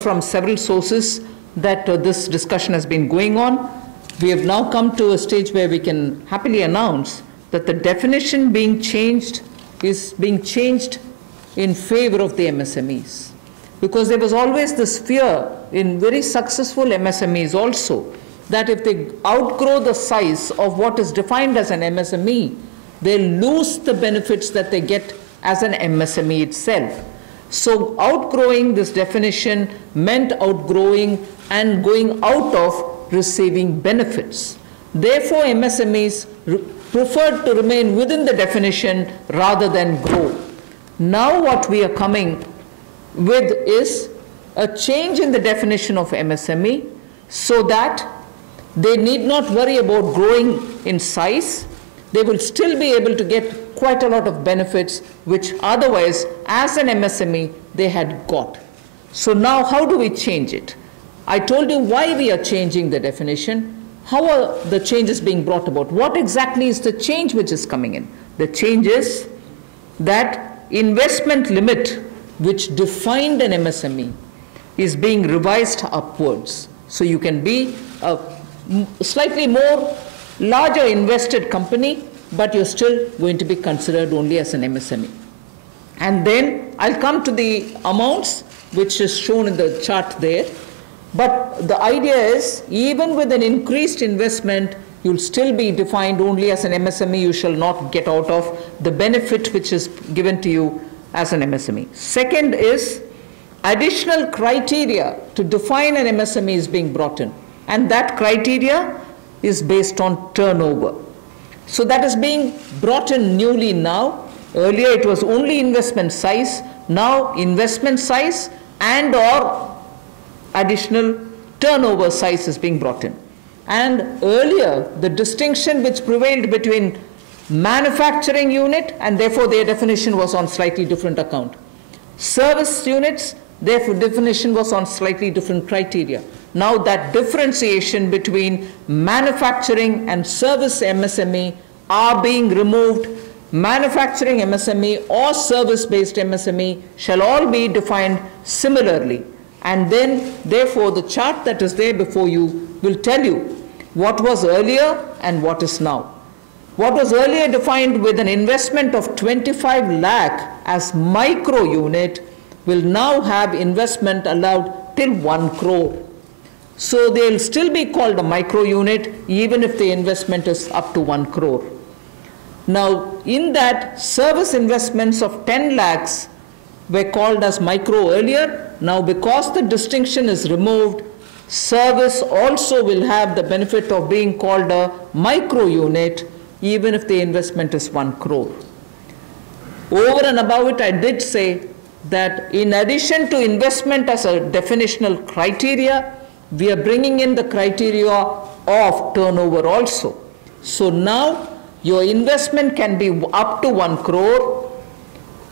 from several sources that this discussion has been going on. We have now come to a stage where we can happily announce that the definition being changed is being changed in favor of the MSMEs. Because there was always this fear in very successful MSMEs also that if they outgrow the size of what is defined as an MSME, they lose the benefits that they get as an MSME itself. So outgrowing this definition meant outgrowing and going out of receiving benefits. Therefore, MSMEs preferred to remain within the definition rather than grow. Now what we are coming with is a change in the definition of MSME so that they need not worry about growing in size. They will still be able to get quite a lot of benefits which otherwise as an MSME they had got. So now how do we change it? I told you why we are changing the definition. How are the changes being brought about? What exactly is the change which is coming in? The change is that investment limit which defined an MSME is being revised upwards. So you can be a slightly more larger invested company, but you're still going to be considered only as an MSME. And then I'll come to the amounts which is shown in the chart there. But the idea is even with an increased investment, you'll still be defined only as an MSME. You shall not get out of the benefit which is given to you as an MSME. Second is additional criteria to define an MSME is being brought in. And that criteria is based on turnover. So that is being brought in newly now. Earlier it was only investment size. Now investment size and or additional turnover size is being brought in. And earlier the distinction which prevailed between manufacturing unit and therefore their definition was on slightly different account. Service units, therefore definition was on slightly different criteria. Now that differentiation between manufacturing and service MSME are being removed. Manufacturing MSME or service-based MSME shall all be defined similarly. And then, therefore, the chart that is there before you will tell you what was earlier and what is now. What was earlier defined with an investment of 25 lakh as micro unit will now have investment allowed till 1 crore. So they'll still be called a micro unit even if the investment is up to 1 crore. Now in that, service investments of 10 lakhs were called as micro earlier. Now because the distinction is removed, service also will have the benefit of being called a micro unit even if the investment is 1 crore. Over and above it, I did say that in addition to investment as a definitional criteria, we are bringing in the criteria of turnover also. So now your investment can be up to 1 crore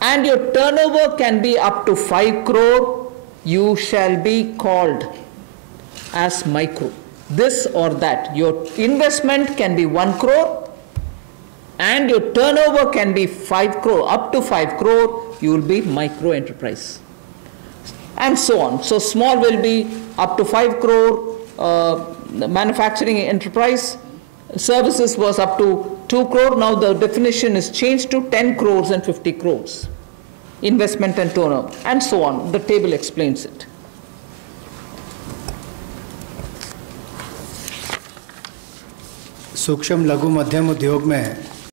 and your turnover can be up to 5 crore. You shall be called as micro. This or that. Your investment can be 1 crore and your turnover can be 5 crore. Up to 5 crore, you will be micro enterprise. And so on. So small will be up to 5 crore, manufacturing enterprise. Services was up to 2 crore. Now the definition is changed to 10 crores and 50 crores. Investment and turnover, and so on. The table explains it. सूक्ष्म लघु मध्यम उद्योग में